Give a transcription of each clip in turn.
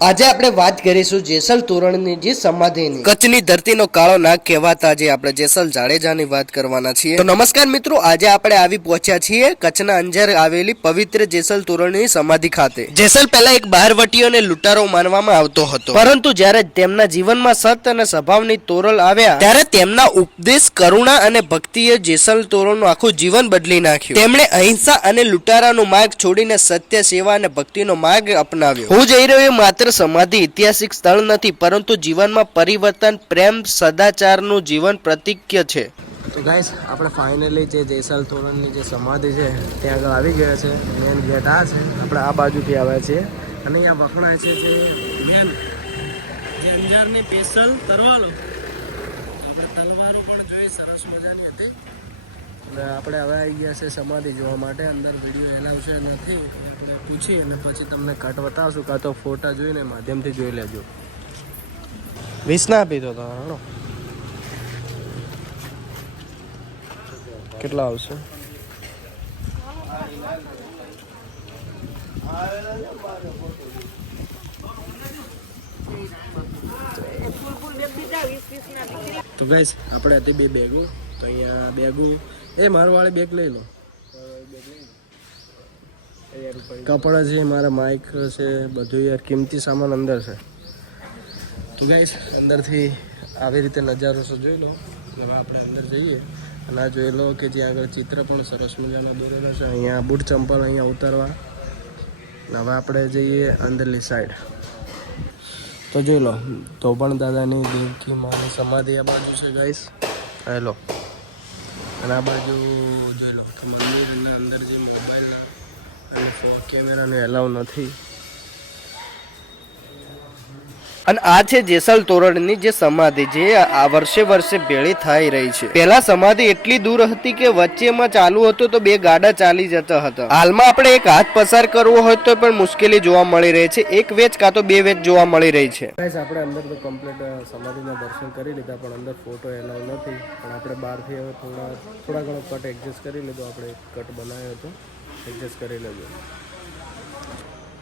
આજે આપણે વાત કરીશું જેસલ તોરણની જે સમાધિની કચ્છની ધરતીનો કાળો નાગ કહેવાતા જે આપણે જેસલ જાડેજાની વાત કરવાના છીએ। તો નમસ્કાર મિત્રો, આજે આપણે આવી પહોંચ્યા છીએ કચ્છના અંજાર આવેલી પવિત્ર જેસલ તોરણની સમાધિ ખાતે। જેસલ પહેલા એક બહારવટીયો અને લૂંટારો માનવામાં આવતો હતો, પરંતુ જ્યારે તેમના જીવનમાં સત અને સ્વભાવની તોરલ આવ્યા ત્યારે તેમના ઉપદેશ, કરુણા અને ભક્તિએ જેસલ તોરણનું આખું જીવન બદલી નાખ્યું। તેમણે અહિંસા અને લૂંટારાનો માર્ગ છોડીને સત્ય, સેવા અને ભક્તિનો માર્ગ અપનાવ્યો। હું જઈ રહ્યો માત્ર સમાધિ ઐતિહાસિક સ્થળ નથી, પરંતુ જીવનમાં પરિવર્તન, પ્રેમ, સદાચારનું જીવન પ્રતિક્ય છે। તો ગાઈસ, આપણે ફાઇનલી જે જેસલ તોરણની જે સમાધિ છે ત્યાં આગળ આવી ગયા છે। મેન ગેટ આ છે, આપણે આ બાજુથી આવ્યા છીએ અને અહીંયા વખણાય છે જે મેન જે અંજારની સ્પેશિયલ તરવાલો, આપણે તલવારો પણ જોઈ, સરસ મજાની હતી। એટલે આપણે હવે આવી ગયા છે સમાધિ જોવા માટે। અંદર વિડીયો એલાવ છે નથી, આપણે પૂછી અને પછી તમને કટ બતાવશું, કાં તો ફોટા જોઈને માધ્યમથી જોઈ લેજો। 20 ના આપી દો તો હાલો, કેટલા આવશે? તો ગાઈસ, આપણે હતી બે બેગો, તો અહીંયા બેગો મારું વાળી બેગ લઈ લો, કપડા છે, મારા માઇક છે, બધું યાર કિંમતી સામાન અંદર છે। તો ગાઈસ, અંદરથી આવી રીતે નજારો છે, જોઈ લો। હવે આપણે અંદર જઈએ અને આ જોઈ લો કે જ્યાં આગળ ચિત્ર પણ સરસ મજાના દોરેલા છે। અહીંયા બૂટ ચંપલ અહીંયા ઉતારવા। હવે આપણે જઈએ અંદરની સાઈડ, તો જોઈ લો ધોબણ દાદાની દેવકી માની સમાધિ આ બાજુ છે ગાઈસ, હેલો। અને આ બાજુ જોઈ લો કે મંદિરના અંદર જે મોબાઈલના અને કેમેરાને એલાવ નથી। અને આ છે જેસલ તોરણની જે સમાધિ, જે આ વર્ષે વર્ષે ભેળી થઈ રહી છે। પહેલા સમાધિ એટલી દૂર હતી કે વચ્ચેમાં ચાલુ હતું તો બે ગાડા ચાલી જતા હતા। હાલમાં આપણે એક હાથ પસાર કરવો હોય તો પણ મુશ્કેલી જોવા મળી રહી છે, એક વેચ કાં તો બે વેચ જોવા મળી રહી છે। આપણે અંદર તો કમ્પ્લીટ સમાધિના દર્શન કરી લીધા, પણ અંદર ફોટો એલાવ નથી, પણ આપણે બહારથી હવે થોડા ઘણો કટ એડજસ્ટ કરી લીધો। આપણે કટ બનાવ્યો હતો, એડજસ્ટ કરી લેજો।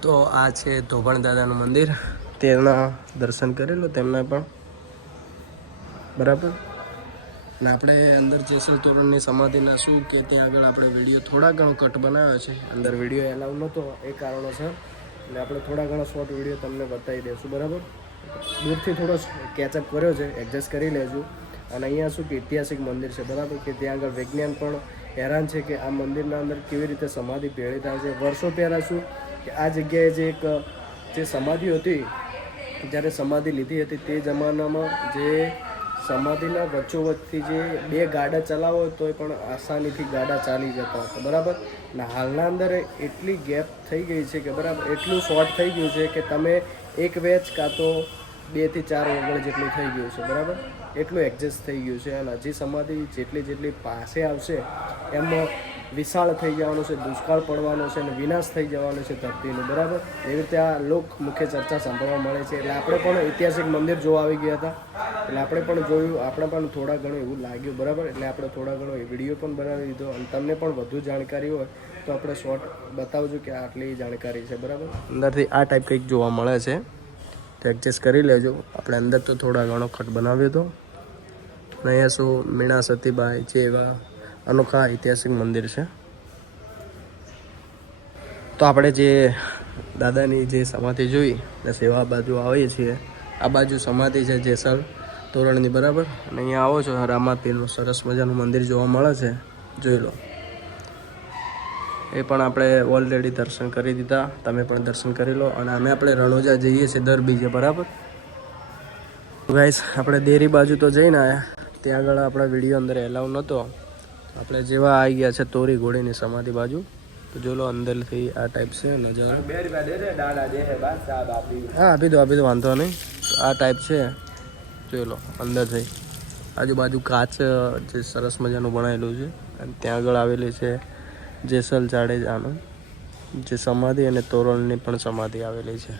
તો આ છે ધોબણ દાદાનું મંદિર, તેના દર્શન કરી લો તેમના પણ, બરાબર। અને આપણે અંદર જેસલ તોરણની સમાધિના શું કે ત્યાં આગળ આપણે વિડીયો થોડા ઘણો કટ બનાવ્યો છે, અંદર વિડીયો એલાવ નહોતો એ કારણોસર, એટલે આપણે થોડા ઘણો શોર્ટ વિડીયો તમને બતાવી દઈશું, બરાબર। દૂરથી થોડો કેચઅપ કર્યો છે, એડજસ્ટ કરી લેજો। અને અહીંયા શું કે ઐતિહાસિક મંદિર છે, બરાબર, કે ત્યાં આગળ વિજ્ઞાન પણ હેરાન છે કે આ મંદિરના અંદર કેવી રીતે સમાધિ ભેળી થાય છે। વર્ષો પહેલાં શું કે આ જગ્યાએ જે સમાધિ હતી, જ્યારે સમાધિ લીધી હતી તે જમાનામાં જે સમાધિના વચ્ચોવચ્ચથી જે બે ગાડા ચલાવો તોય પણ આસાનીથી ગાડા ચાલી જતા હતા, બરાબર। અને હાલના અંદર એટલી ગેપ થઈ ગઈ છે કે બરાબર, એટલું શોર્ટ થઈ ગયું છે કે તમે એક વેચ કાં તો 2 થી 4 વગર જેટલું થઈ ગયું છે, બરાબર, એટલું એડજસ્ટ થઈ ગયું છે। અને હજી સમાધિ જેટલી પાસે આવશે એમ વિશાળ થઈ જવાનું છે, દુષ્કાળ પડવાનો છે અને વિનાશ થઈ જવાનો છે ધરતીનો, બરાબર। એવી રીતે આ લોક મુખ્ય ચર્ચા સાંભળવા મળે છે। એટલે આપણે પણ ઐતિહાસિક મંદિર જોવા આવી ગયા હતા, એટલે આપણે પણ જોયું, આપણે પણ થોડા ઘણું એવું લાગ્યું, બરાબર। એટલે આપણે થોડા ઘણો વિડીયો પણ બનાવી દીધો, અને તમને પણ વધુ જાણકારી હોય તો આપણે શોર્ટ બતાવજો કે આટલી જાણકારી છે, બરાબર। અંદરથી આ ટાઈપ કંઈક જોવા મળે છે, તો એડજસ્ટ કરી લેજો। આપણે અંદર તો થોડા ઘણો ખટ બનાવ્યો હતો, અને અહીંયા શું મીણા સતીબાઈ જે એવા અનોખા ઐતિહાસિક મંદિર છે। તો આપણે જે દાદાની જે સમાધિ જોઈ ને સેવા બાજુ આવીએ છીએ, આ બાજુ સમાધિ છે જેસલ તોરણની, બરાબર। અને અહીંયા આવો છો રામાપીરનું સરસ મજાનું મંદિર જોવા મળે છે, જોઈ લો। એ પણ આપણે ઓલરેડી દર્શન કરી દીધા, તમે પણ દર્શન કરી લો। અને આપણે રણોજા જઈએ છીએ દર બીજે, બરાબર। ગાઈસ, આપણે દેરી બાજુ તો જઈને આવ્યા, ત્યાં આગળ આપણા વિડીયો અંદર એલાવ નહોતો, આપણે જેવા આવી ગયા છે તોરી ઘોડીની સમાધિ બાજુ, તો જો લો અંદરથી આ ટાઈપ છે નજારો। હા, આપી દો વાંધો નહીં। આ ટાઈપ છે, જોઈ લો અંદરથી આજુબાજુ કાચ જે સરસ મજાનું બનાવેલું છે, અને ત્યાં આગળ આવેલી છે જેસલ જાડેજાનું જે સમાધિ, અને તોરણની પણ સમાધિ આવેલી છે।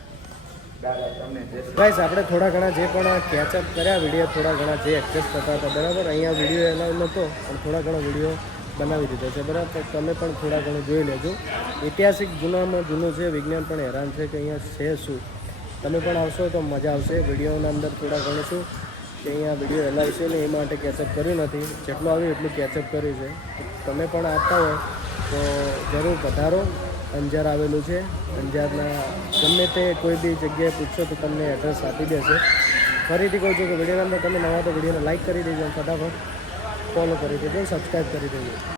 ગાઈસ, આપણે થોડા ઘણા જે પણ કેચઅપ કર્યા વિડીયો, થોડા ઘણા જે એડજસ્ટ થતા હતા, બરાબર। અહીંયા વિડીયો એલાવ નહોતો, પણ થોડા ઘણો વિડીયો બનાવી દીધો છે, બરાબર। તમે પણ થોડા ઘણું જોઈ લેજો। ઐતિહાસિક જૂનામાં જૂનું છે, વિજ્ઞાન પણ હેરાન છે કે અહીંયા છે શું તમે પણ આવશો તો મજા આવશે. વિડીયોના અંદર થોડા ઘણું શું કે અહીંયા વિડીયો એલાવ છે ને એ માટે કેચઅપ કર્યું નથી. જેટલું આવ્યું એટલું કેચઅપ કર્યું છે. તમે પણ આવતા હોય તો જરૂર પધારો. અંજાર આવેલું છે. અંજારના ગમે તે કોઈ બી જગ્યાએ પૂછશો તો તમને એડ્રેસ આપી દેશે. ફરીથી કહું છું કે વિડીયોના અંદર તમે નવા તો વિડીયોને લાઇક કરી દેજો, ફટાફટ ફોલો કરી દેજો, સબસ્ક્રાઈબ કરી દેજો.